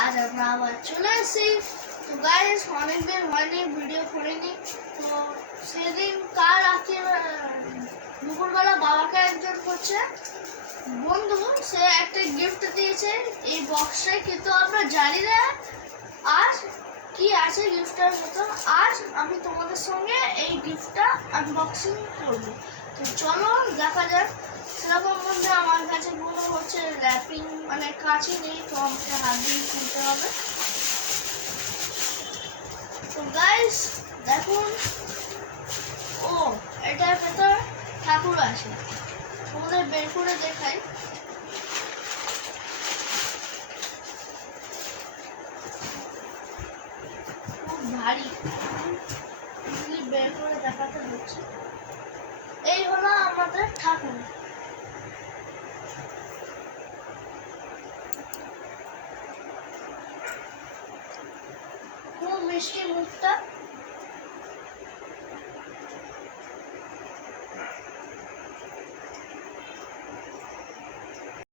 আজ আমরা আবার চলে এসেছি। তো গাইস অনেকদিন হয়নি ভিডিও করিনি। তো সেদিন কাল রাতে দুপুরবেলা বাবাকে একজন করছে বন্ধু, সে একটা গিফট দিয়েছে এই বক্সটায়, কিন্তু আমরা জানি না আজ কি আছে গিফটের মতো। আজ আমি তোমাদের সঙ্গে এই গিফটটা আনবক্সিং করব। তো চলো দেখা যাক। সেরকম মধ্যে আমার কাছে কোনো হচ্ছে র্যাপিং মানে কাছে নেই, তো আমাকে হাত দিয়ে খুলতে হবে। তো গাইস দেখুন, ও এটার ভেতর ঠাকুর আছে, তোমাদের বের করে দেখাই। খুব ভারী, বের করে দেখাতে হচ্ছে। এই হলো আমাদের ঠাকুর। খুব মিষ্টি মুখটা।